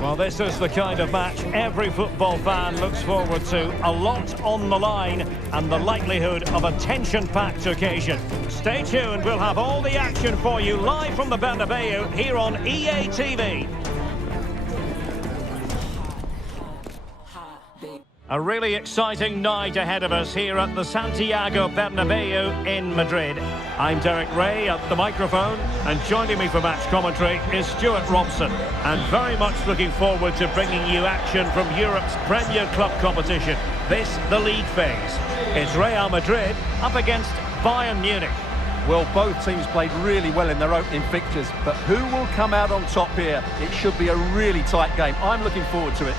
Well, this is the kind of match every football fan looks forward to. A lot on the line and the likelihood of a tension-packed occasion. Stay tuned, we'll have all the action for you live from the Bernabeu here on EA TV. A really exciting night ahead of us here at the Santiago Bernabeu in Madrid. I'm Derek Ray at the microphone, and joining me for match commentary is Stuart Robson. And very much looking forward to bringing you action from Europe's Premier Club competition. This, the league phase. It's Real Madrid up against Bayern Munich. Well, both teams played really well in their opening fixtures, but who will come out on top here? It should be a really tight game. I'm looking forward to it.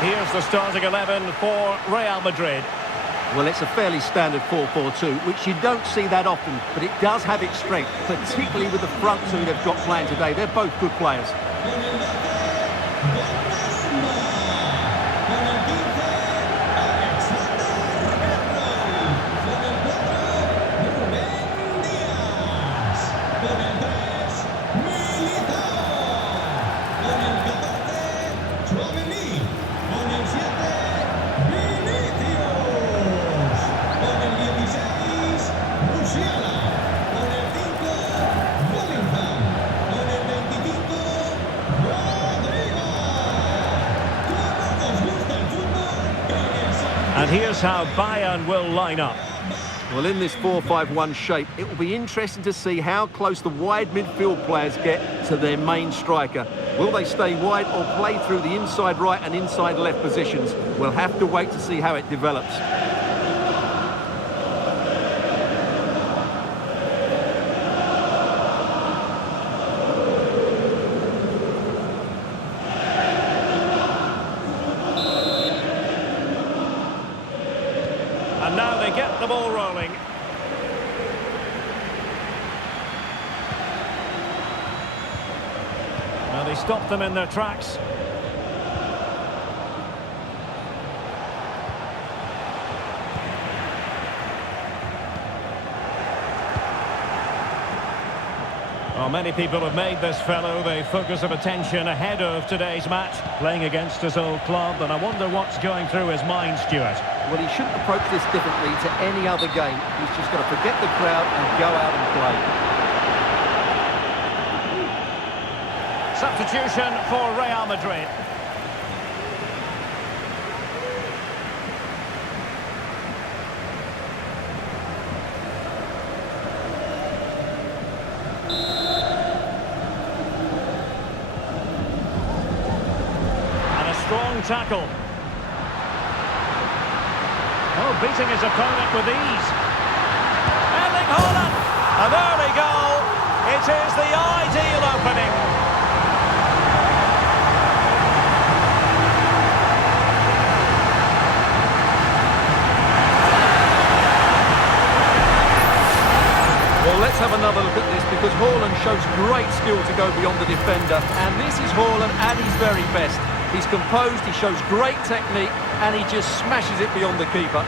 Here's the starting 11 for Real Madrid. Well, it's a fairly standard 4-4-2, which you don't see that often, but it does have its strength, particularly with the front two they've got playing today. They're both good players. And here's how Bayern will line up. Well, in this 4-5-1 shape, it will be interesting to see how close the wide midfield players get to their main striker. Will they stay wide or play through the inside right and inside left positions? We'll have to wait to see how it develops. And now they get the ball rolling. Now they stop them in their tracks. Well, many people have made this fellow the focus of attention ahead of today's match, playing against his old club, and I wonder what's going through his mind, Stuart. Well, he shouldn't approach this differently to any other game. He's just got to forget the crowd and go out and play. Substitution for Real Madrid. And a strong tackle. Oh, beating his opponent with ease. Erling Haaland! An early goal. It is the ideal opening. Well, let's have another look at this, because Haaland shows great skill to go beyond the defender. And this is Haaland at his very best. He's composed, he shows great technique, and he just smashes it beyond the keeper.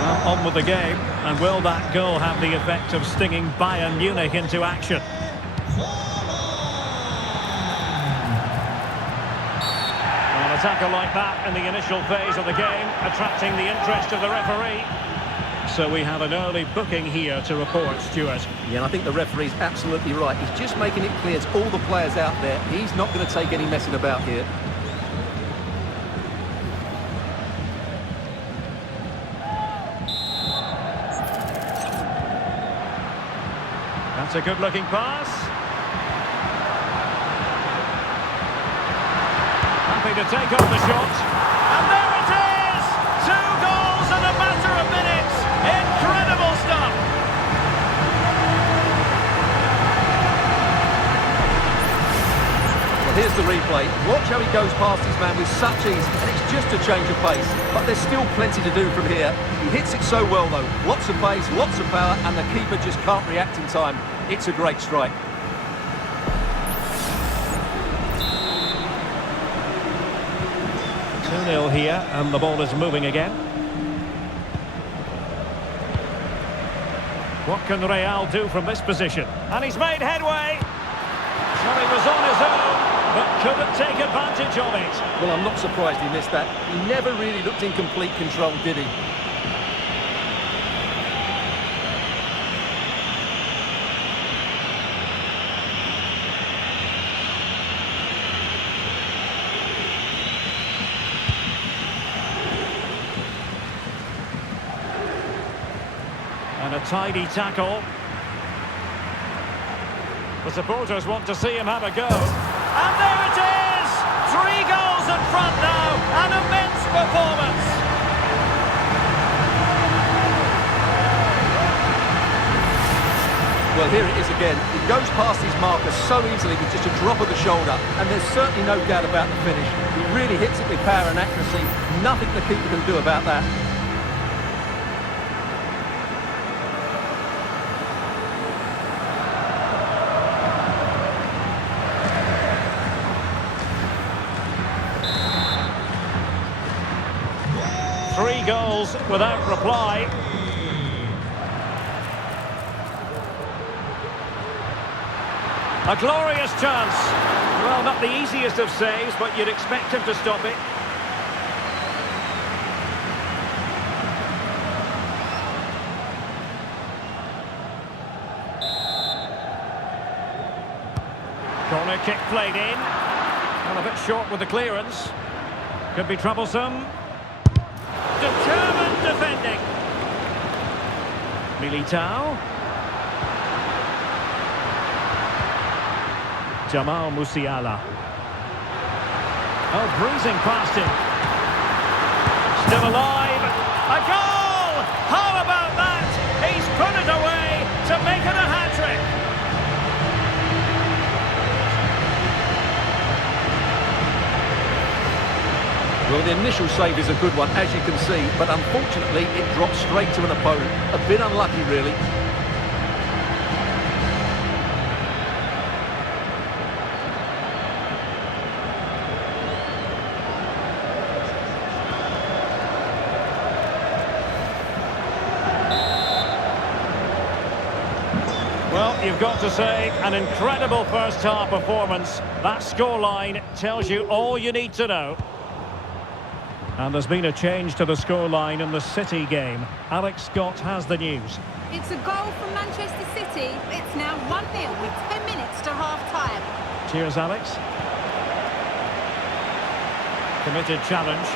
Well, on with the game, and will that goal have the effect of stinging Bayern Munich into action? Tackle like that in the initial phase of the game, attracting the interest of the referee. So we have an early booking here to report, Stuart. Yeah, and I think the referee's absolutely right. He's just making it clear to all the players out there, he's not going to take any messing about here. That's a good-looking pass. Happy to take on the shot. And there it is! 2 goals in a matter of minutes. Incredible stuff. Well, here's the replay. Watch how he goes past his man with such ease, and it's just a change of pace. But there's still plenty to do from here. He hits it so well, though. Lots of pace, lots of power, and the keeper just can't react in time. It's a great strike. Two 0 here, and the ball is moving again. What can Real do from this position? And he's made headway. So he was on his own, but couldn't take advantage of it. Well, I'm not surprised he missed that. He never really looked in complete control, did he? And a tidy tackle. The supporters want to see him have a go. And there it is! 3 goals in front now. An immense performance. Well, here it is again. He goes past his marker so easily with just a drop of the shoulder, and there's certainly no doubt about the finish. He really hits it with power and accuracy. Nothing the keeper can do about that. Three goals without reply. A glorious chance. Well, not the easiest of saves, but you'd expect him to stop it. Corner kick played in. Well, a bit short with the clearance. Could be troublesome. Determined defending. Militao. Jamal Musiala. Oh, breezing past him. Still alive. A goal! How about that? He's put it away to make it a hat-trick. Well, the initial save is a good one, as you can see, but unfortunately it drops straight to an opponent. A bit unlucky, really. Well, you've got to say, an incredible first-half performance. That scoreline tells you all you need to know. And there's been a change to the scoreline in the City game. Alex Scott has the news. It's a goal from Manchester City. It's now 1-0 with 10 minutes to half-time. Cheers, Alex. Committed challenge.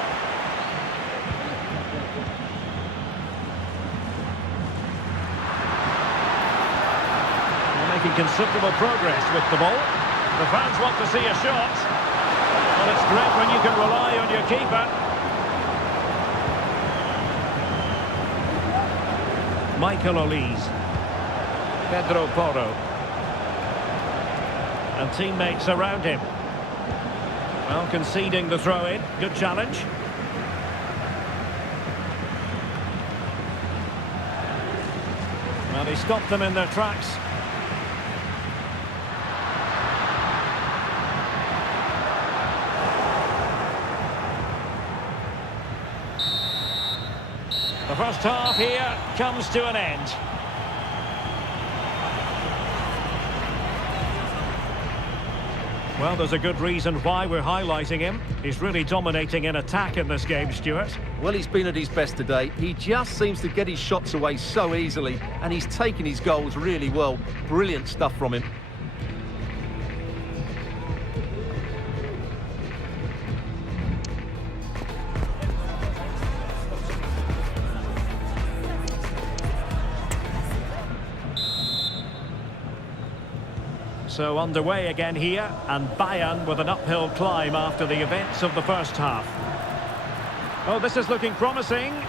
They're making considerable progress with the ball. The fans want to see a shot. Well, it's great when you can rely on your keeper. Michael Olise, Pedro Porro, and teammates around him. Well, conceding the throw-in, good challenge. Well, he stopped them in their tracks. The first half here comes to an end. Well, there's a good reason why we're highlighting him. He's really dominating in attack in this game, Stuart. Well, he's been at his best today. He just seems to get his shots away so easily, and he's taken his goals really well. Brilliant stuff from him. So underway again here, and Bayern with an uphill climb after the events of the first half. Oh, this is looking promising. He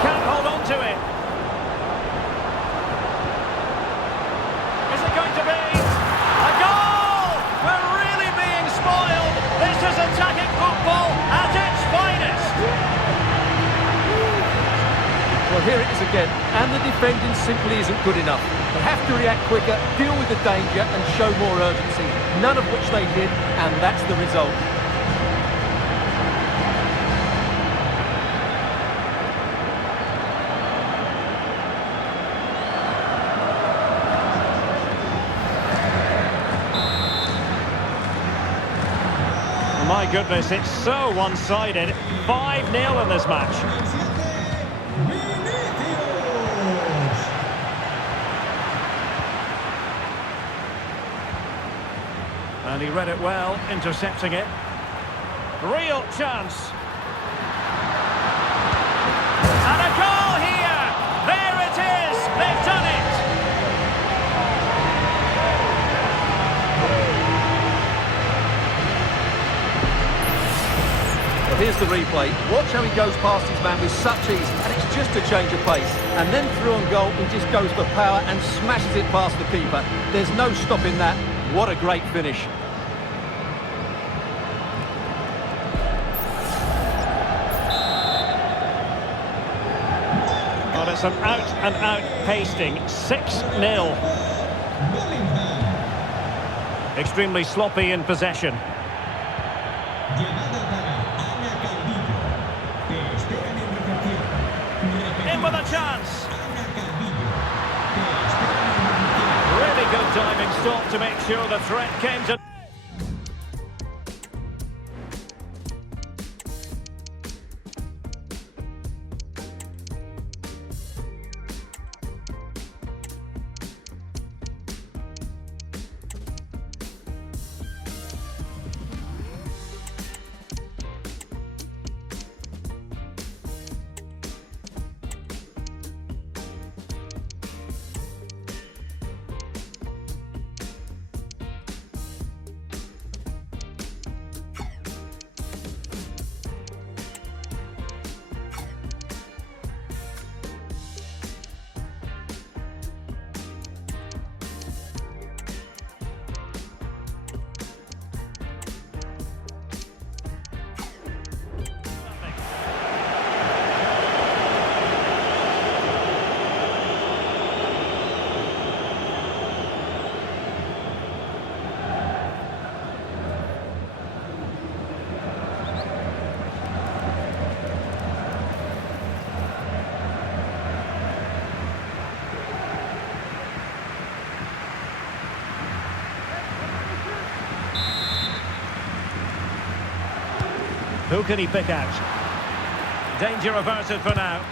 can't hold on to it. Is it going to be a goal? We're really being spoiled. This is attacking football at its finest. Well, here it is again, and the defending simply isn't good enough. They have to react quicker, deal with the danger and show more urgency, none of which they did, and that's the result. My goodness, it's so one-sided. 5-0 in this match. And he read it well, intercepting it. Real chance. And a goal here! There it is! They've done it! Well, here's the replay. Watch how he goes past his man with such ease, and it's just a change of pace. And then through on goal, he just goes for power and smashes it past the keeper. There's no stopping that. What a great finish. Well, it's an out-and-out pasting. 6-0. Extremely sloppy in possession. In with a chance. Really good diving stop to make sure the threat came to... Who can he pick out? Danger averted for now.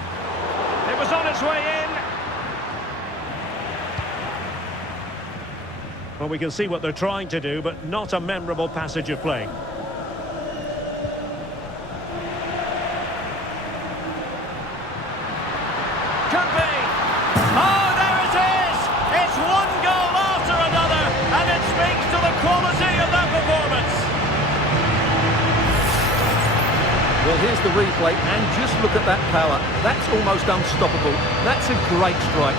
It was on its way in. Well, we can see what they're trying to do, but not a memorable passage of play. Could be. Oh, there it is! It's one goal after another, and it speaks to the quality of that performance. Well, here's the replay, and just look at that power. That's almost unstoppable. That's a great strike.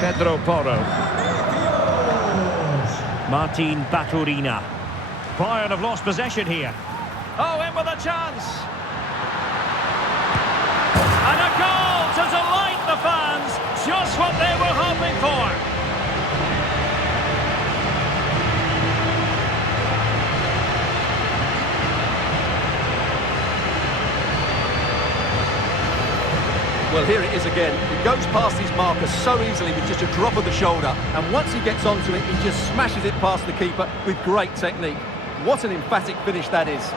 Pedro Porro. Martin Baturina. Bayern have lost possession here. Oh, in with a chance. Well, here it is again. He goes past his marker so easily with just a drop of the shoulder. And once he gets onto it, he just smashes it past the keeper with great technique. What an emphatic finish that is.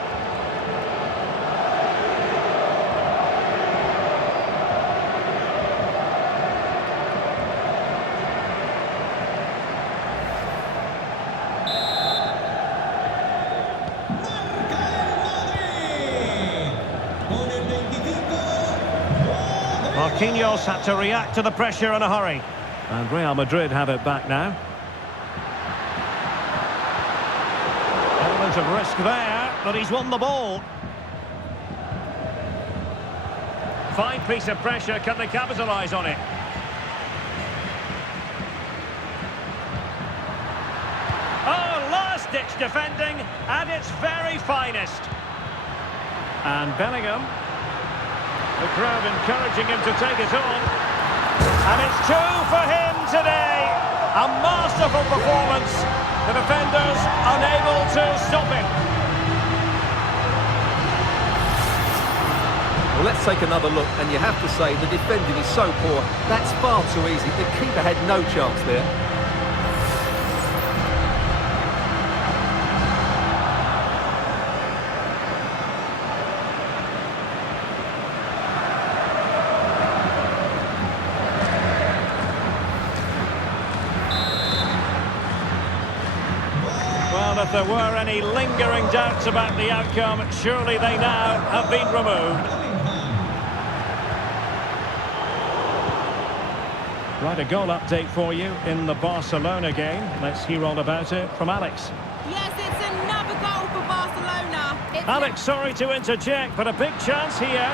Marquinhos had to react to the pressure in a hurry. And Real Madrid have it back now. Element of risk there, but he's won the ball. Fine piece of pressure, can they capitalise on it? Oh, last-ditch defending at its very finest. And Bellingham. The crowd encouraging him to take it on. And it's two for him today. A masterful performance. The defenders unable to stop him. Well, let's take another look. And you have to say, the defending is so poor. That's far too easy. The keeper had no chance there. Well, if there were any lingering doubts about the outcome, surely they now have been removed. Right, a goal update for you in the Barcelona game. Let's hear all about it from Alex. Yes, it's another goal for Barcelona. Alex, sorry to interject, but a big chance here.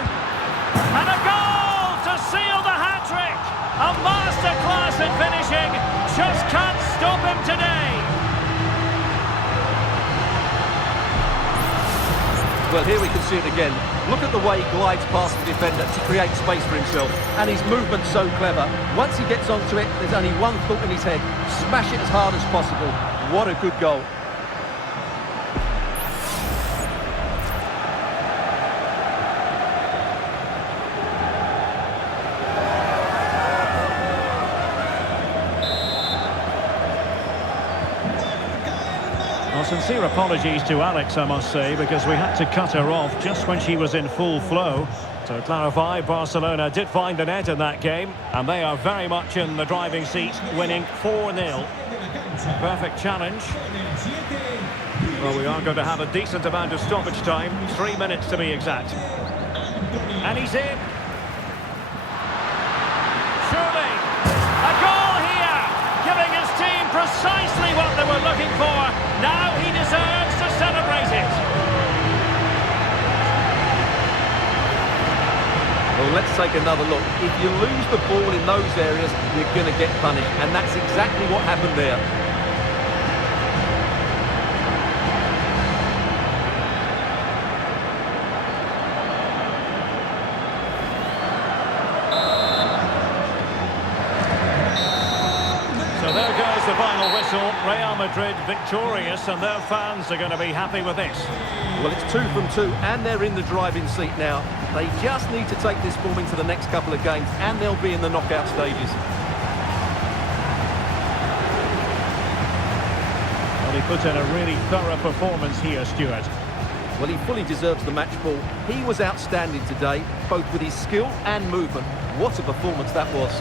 And a goal to seal the hat-trick! A masterclass in finishing. Just can't stop him today. Well, here we can see it again. Look at the way he glides past the defender to create space for himself. And his movement's so clever. Once he gets onto it, there's only one thought in his head. Smash it as hard as possible. What a good goal. Well, sincere apologies to Alex, I must say, because we had to cut her off just when she was in full flow. To clarify, Barcelona did find the net in that game, and they are very much in the driving seat, winning 4-0. Perfect challenge. Well, we are going to have a decent amount of stoppage time, 3 minutes to be exact. And he's in. Surely, a goal here, giving his team precisely what they were looking for. Now he deserves to celebrate it. Well, let's take another look. If you lose the ball in those areas, you're going to get punished. And that's exactly what happened there. So there goes the final whistle. Real Madrid victorious, and their fans are going to be happy with this. Well, it's 2 from 2, and they're in the driving seat now. They just need to take this form into the next couple of games, and they'll be in the knockout stages. Well, he put in a really thorough performance here, Stuart. Well, he fully deserves the match ball. He was outstanding today, both with his skill and movement. What a performance that was.